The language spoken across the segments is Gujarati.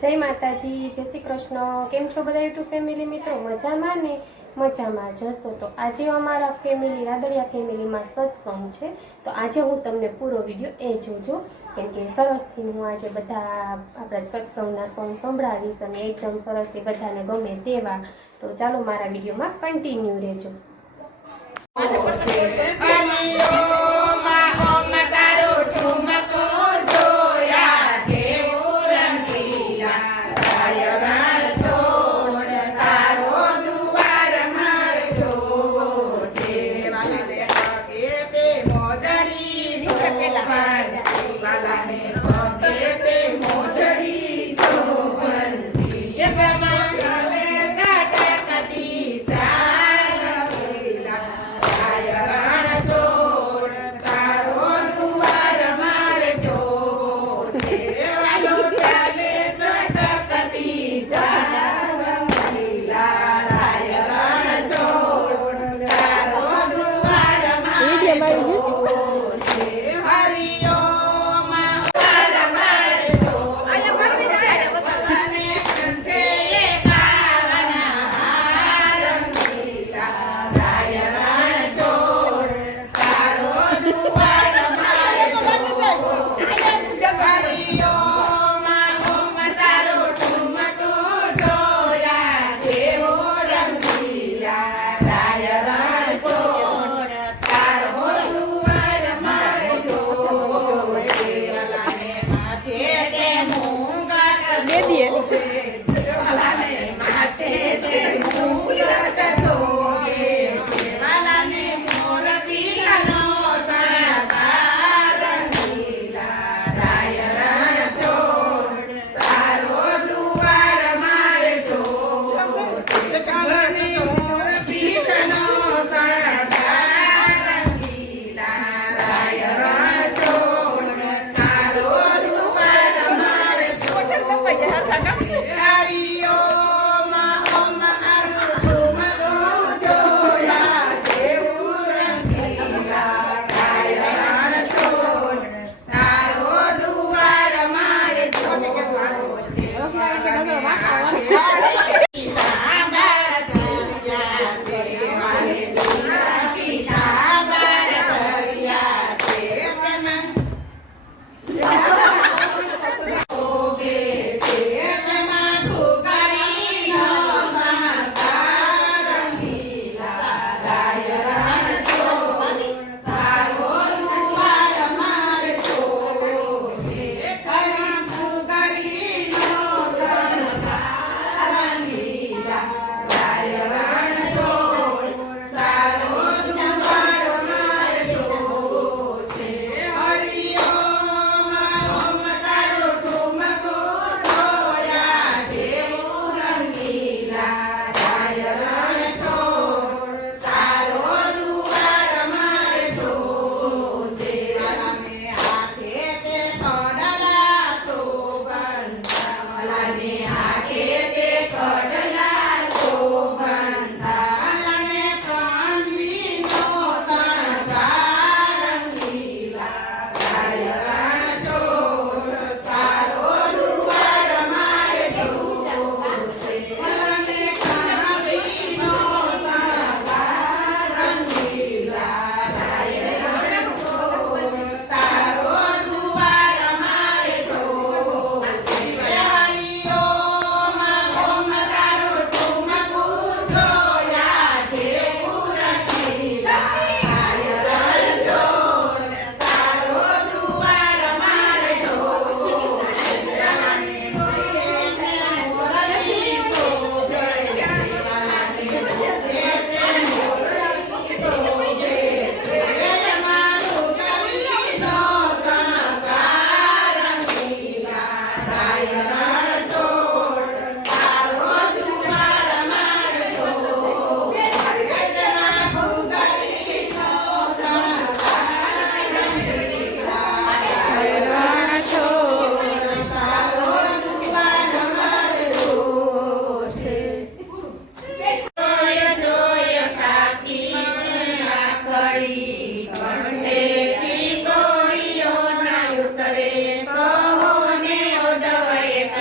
जय माताजी, जय श्री कृष्ण। केम छो बधा यूट्यूब फैमिली मित्रों? मजामां ने? मजामां ज हशो। तो आज अमारा फैमिली रादड़िया फैमिली में सत्संग है, तो आज हूँ तमने पूरो विडियो ए जोजो, केम के सरसथी हूँ आज बधा आपणा सत्संगना सॉन्ग संभळावीश अने एकदम सरसथी बधाने गमे तेवा। तो चालो मारा विडियो में कन्टिन्यू रहेजो।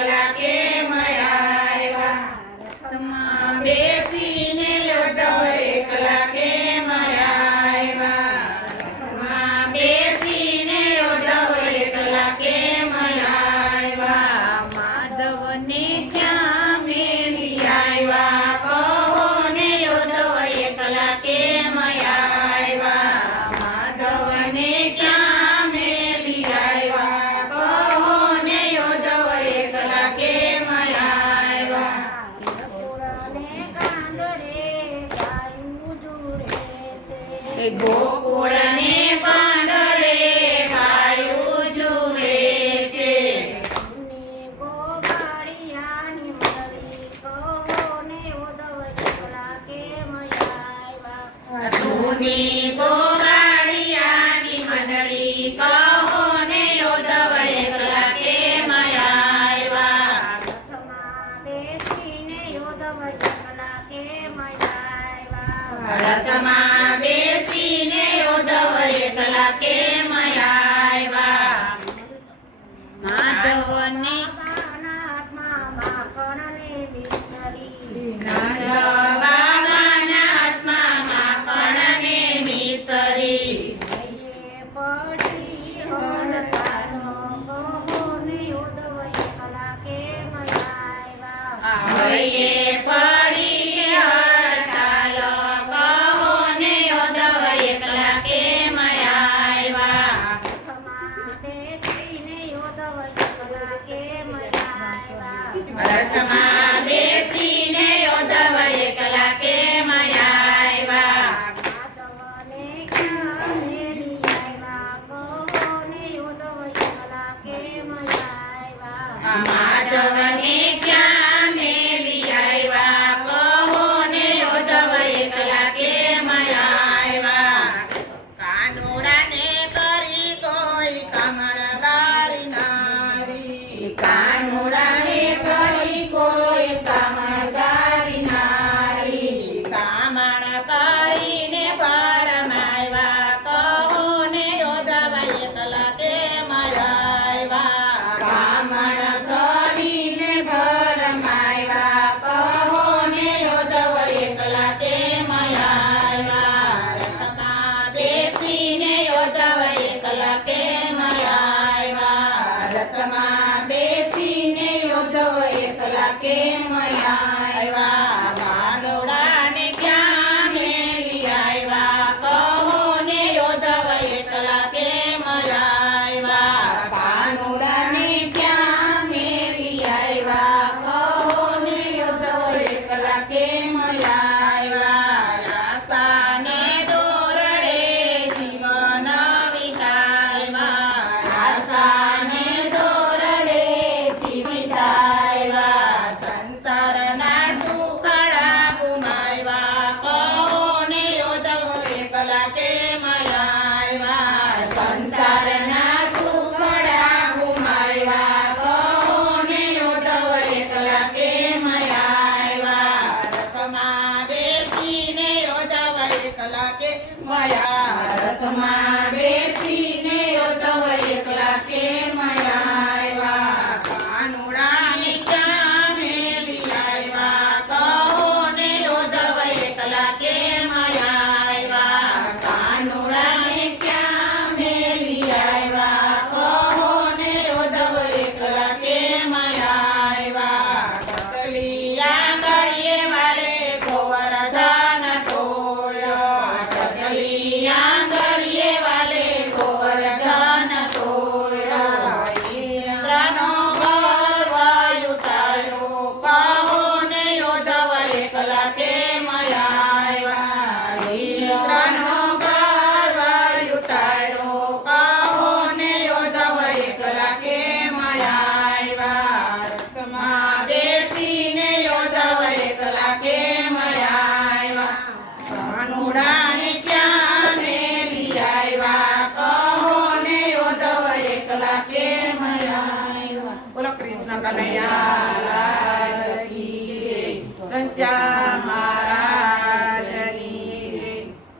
એકલા કેમ આવ્યા? રથમાં બેસીને યોધવ એકલા કેમ આવ્યા? રથમાં બેસીને યોધવ એકલા કેમ આવ્યા? માધવને ક્યાં મેલી આવ્યા? કહો ને યોધવ એકલા કેમ આવ્યા? માધવને ક્યાં મેલી આવ્યા? કહો ને યોધવ એકલા કેમ આવ્યા? ગોકુળને પાંદરે ગાયું ઝૂરે છે. જૂની ગોવાળિયાની મંડળી કહો ને યોધવ એકલા કેમ આવ્યા? રથમાં બેસીને યોધવ એકલા કેમ આવ્યા? માધવને બાબાના હાથમાં માખણને મિસરી. હૈયે પડી હડતાલ કહો ને યોધવ એકલા કેમ આવ્યા? રથમાં બેસીને યોધવ એકલા કેમ આવ્યા? માધવને ક્યાં મેલી આવ્યા? કહો ને યોધવ એકલા કેમ આવ્યા? માધવને ક્યાં મેલી આવ્યા? કહો ને યોધવ એકલા કેમ આવ્યા? કાનુડાને કરી કોઈ કામણગારી નારી. કાનુડાને કરી કોઈ કામણગારી નારી. કામણ કરીને પરમાવ્યા કહો ને યોધવ એકલા કેમ આવ્યા? કામણ કરીને પરમાવ્યા કહો ને યોધવ એકલા કેમ આવ્યા? રથમાં બેસીને યોધવ એકલા કેમ આવ્યા? રથમાં બેસીને યોધવ એકલા કેમ આવ્યા? કાનુડાને ક્યાં મેલી આવ્યા? કહો ને યોધવ એકલા કેમ આવ્યા? કાનુડાને ક્યાં મેલી આવ્યા? કહો ને યોધવ એકલા કેમ આવ્યા? આશાને દોરડે જીવન વિતાવ્યા. આશાને દોરડે જીવિતાવ્યા. સંસારના સુખડા ગુમાવ્યા કહો ને યોધવ એકલા કેમ આવ્યા? સંસારના સુખડા ગુમાવ્યા કહો ને યોધવ એકલા કેમ આવ્યા? રથમાં બેસીને યોધવ એકલા કેમ આવ્યા? રથમાં બેસીને યોધવ એકલા કેમ આવ્યા? કાનુડાને ક્યાં મેલી આવ્યા? કહો ને યોધવ એકલા કેમ આવ્યા? કાનુડાને ક્યાં મેલી આવ્યા? કહો ને યોધવ એકલા કેમ આવ્યા? ટકલી આંગળીએ વાલે ગોવર્ધન તોડ્યો. ટકલી આંગળીએ વાલે ગોવર્ધન તોડ્યો. ઇન્દ્રનો ગર્વ ઉતાર્યો કહો ને યોધવ એકલા કેમ આવ્યા? ઇન્દ્રનો ગર્વ ઉતાર્યો કહો ને યોધવ એકલા કેમ આવ્યા? રથમાં બેસીને યોધવ એકલા કેમ આવ્યા? કાનુડાને ક્યાં મેલી આવ્યા? કહો ને યોધવ એકલા કેમ આવ્યા? બોલો કૃષ્ણ કનૈયા લાલ કી જય. ઘનશ્યામ